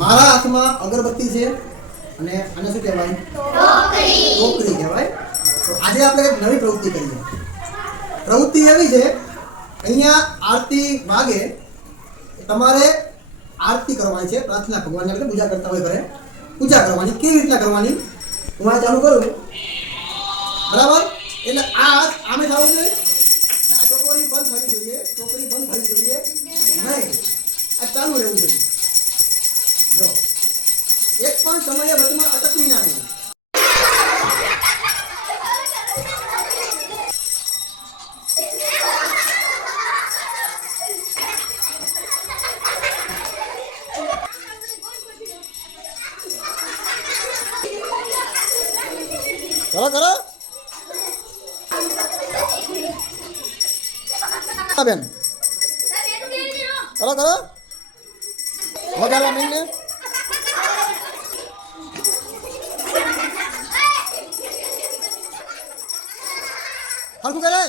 મારા હાથમાં અગરબત્તી છે અને આને શું કહેવાય? ટોકરી કહેવાય. તો આજે આપણે એક નવી પ્રવૃત્તિ કરીએ. પ્રવૃત્તિ એવી છે, અહીંયા આરતી વાગે તમારે આરતી કરવાની છે, પ્રાર્થના ભગવાનને એટલે પૂજા કરતા હોય ઘરે પૂજા કરવાની. કેવી રીતના કરવાની? હું આ ચાલુ કરું બરાબર, એટલે આ હાથ આમે થવું જોઈએ, આ ટોકરી બંધ થવી જોઈએ, ટોકરી બંધ થવી જોઈએ નહીં, આ ચાલુ રહેવું જોઈએ. જો એક પણ સમયે વચમાં અટકવી ના નહીં. કરો કરો બેન, કરો કરો વગાડવા નહીં ને. હરખું કરે.